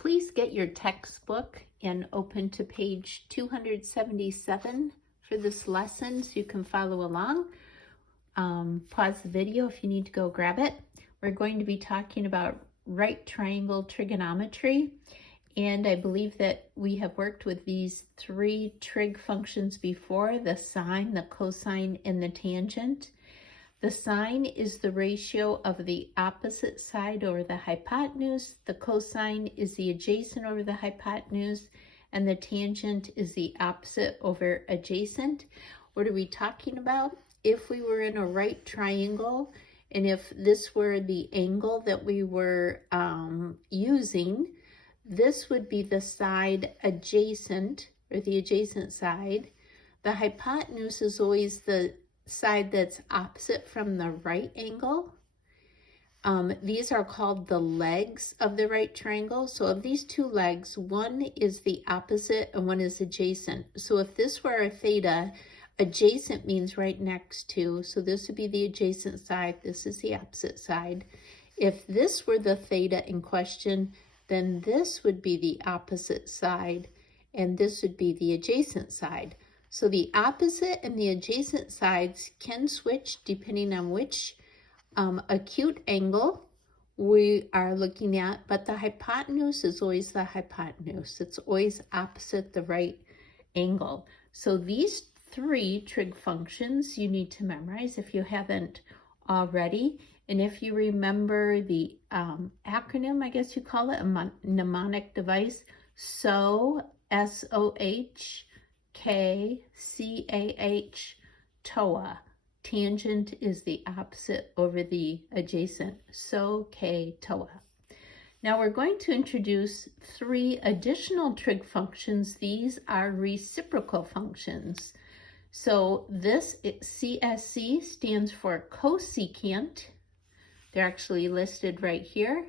Please get your textbook and open to page 277 for this lesson so you can follow along. Pause the video if you need to go grab it. We're going to be talking about right triangle trigonometry, and I believe that we have worked with these three trig functions before: the sine, the cosine, and the tangent. The sine is the ratio of the opposite side over the hypotenuse. The cosine is the adjacent over the hypotenuse, and the tangent is the opposite over adjacent. What are we talking about? If we were in a right triangle, and if this were the angle that we were using, this would be the side adjacent, or the adjacent side. The hypotenuse is always the side that's opposite from the right angle. These are called the legs of the right triangle. So of these two legs, one is the opposite and one is adjacent. So if this were a theta, adjacent means right next to, so this would be the adjacent side, this is the opposite side. If this were the theta in question, then this would be the opposite side and this would be the adjacent side. So the opposite and the adjacent sides can switch depending on which acute angle we are looking at, but the hypotenuse is always the hypotenuse. It's always opposite the right angle. So these three trig functions you need to memorize if you haven't already. And if you remember the acronym, I guess you call it, a mnemonic device, SOH, S-O-H, K-C-A-H, TOA. Tangent is the opposite over the adjacent. So K, TOA. Now we're going to introduce three additional trig functions. These are reciprocal functions. So this CSC stands for cosecant. They're actually listed right here.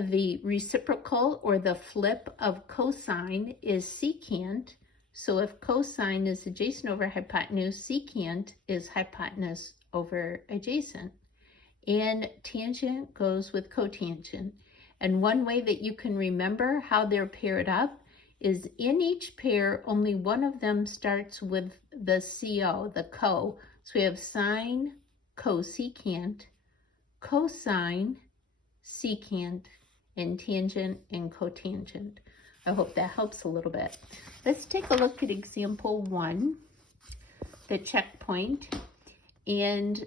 The reciprocal, or the flip of cosine, is secant. So if cosine is adjacent over hypotenuse, secant is hypotenuse over adjacent. And tangent goes with cotangent. And one way that you can remember how they're paired up is in each pair, only one of them starts with the CO, the co. So we have sine, cosecant, cosine, secant, and tangent and cotangent. I hope that helps a little bit. Let's take a look at example 1, the checkpoint. And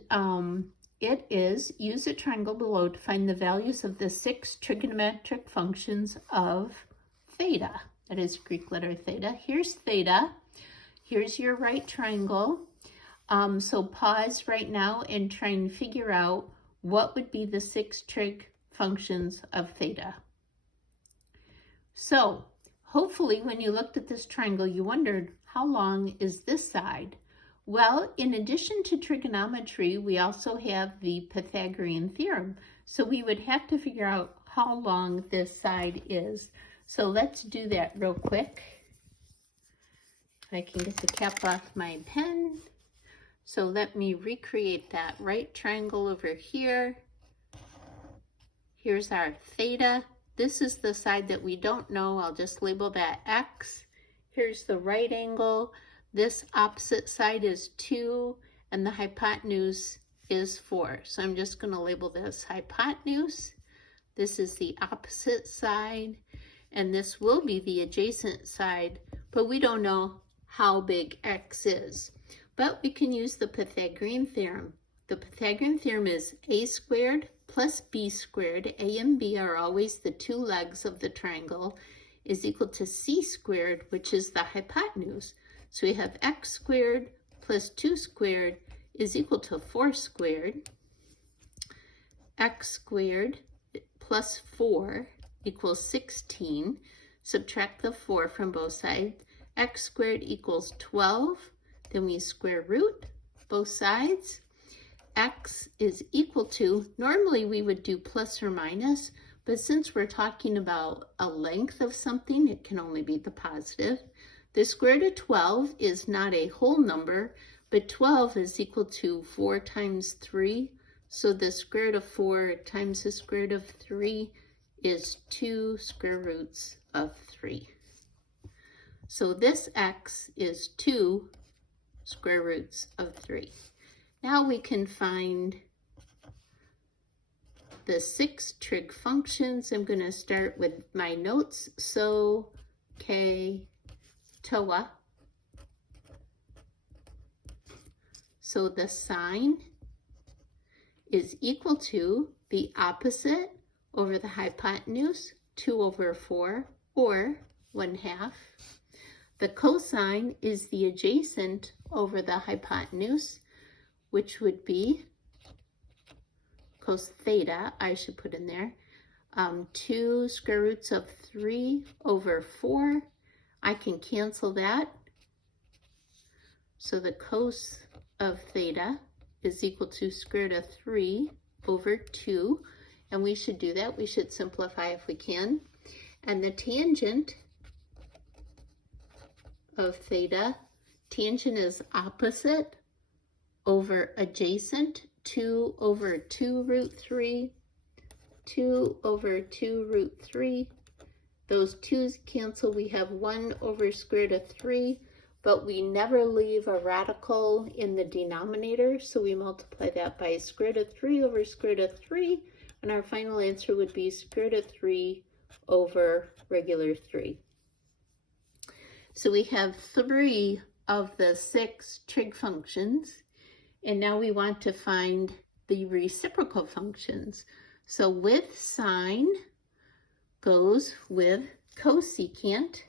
it is, use the triangle below to find the values of the 6 trigonometric functions of theta. That is Greek letter theta. Here's theta. Here's your right triangle. So pause right now and try and figure out what would be the 6 trig functions of theta. So hopefully when you looked at this triangle, you wondered, how long is this side? Well, in addition to trigonometry, we also have the Pythagorean theorem. So we would have to figure out how long this side is. So let's do that real quick. I can get the cap off my pen. So let me recreate that right triangle over here. Here's our theta. This is the side that we don't know. I'll just label that X. Here's the right angle. This opposite side is 2, and the hypotenuse is 4. So I'm just going to label this hypotenuse. This is the opposite side, and this will be the adjacent side, but we don't know how big X is. But we can use the Pythagorean theorem. The Pythagorean theorem is a squared plus b squared, a and b are always the two legs of the triangle, is equal to c squared, which is the hypotenuse. So we have x squared plus 2 squared is equal to 4 squared. X squared plus 4 equals 16. Subtract the 4 from both sides. X squared equals 12. Then we square root both sides. X is equal to, normally we would do plus or minus, but since we're talking about a length of something, it can only be the positive. The square root of 12 is not a whole number, but 12 is equal to 4 times 3. So the square root of 4 times the square root of 3 is 2 square roots of 3. So this x is 2 square roots of 3. Now we can find the 6 trig functions. I'm going to start with my notes. So, K, TOA. So the sine is equal to the opposite over the hypotenuse, 2 over 4, or 1/2. The cosine is the adjacent over the hypotenuse, which would be cos theta, I should put in there, 2 square roots of 3 over 4. I can cancel that. So the cos of theta is equal to square root of 3 over 2. And we should do that. We should simplify if we can. And the tangent of theta, tangent is opposite over adjacent, 2 over 2 root 3, 2 over 2 root 3. Those 2's cancel. We have 1 over square root of 3, but we never leave a radical in the denominator, so we multiply that by square root of 3 over square root of 3, and our final answer would be square root of 3 over regular 3. So we have 3 of the 6 trig functions, and now we want to find the reciprocal functions. So with sine goes with cosecant.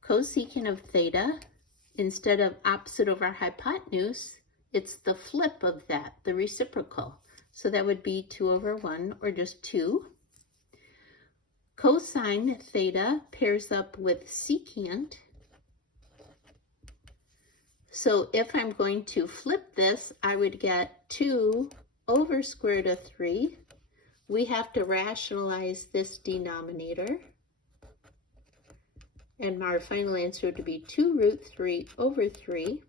Cosecant of theta, instead of opposite over hypotenuse, it's the flip of that, the reciprocal. So that would be 2 over 1, or just 2. Cosine theta pairs up with secant. So if I'm going to flip this, I would get 2 over square root of 3. We have to rationalize this denominator. And our final answer would be 2 root 3 over 3.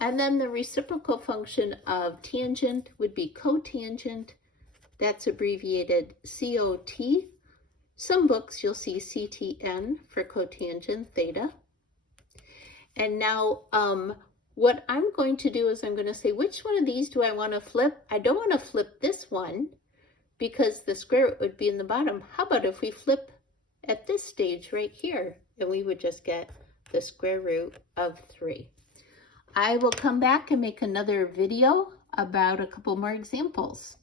And then the reciprocal function of tangent would be cotangent. That's abbreviated COT. Some books you'll see CTN for cotangent theta. And now what I'm going to do is I'm going to say, which one of these do I want to flip? I don't want to flip this one because the square root would be in the bottom. How about if we flip at this stage right here, and we would just get the square root of 3. I will come back and make another video about a couple more examples.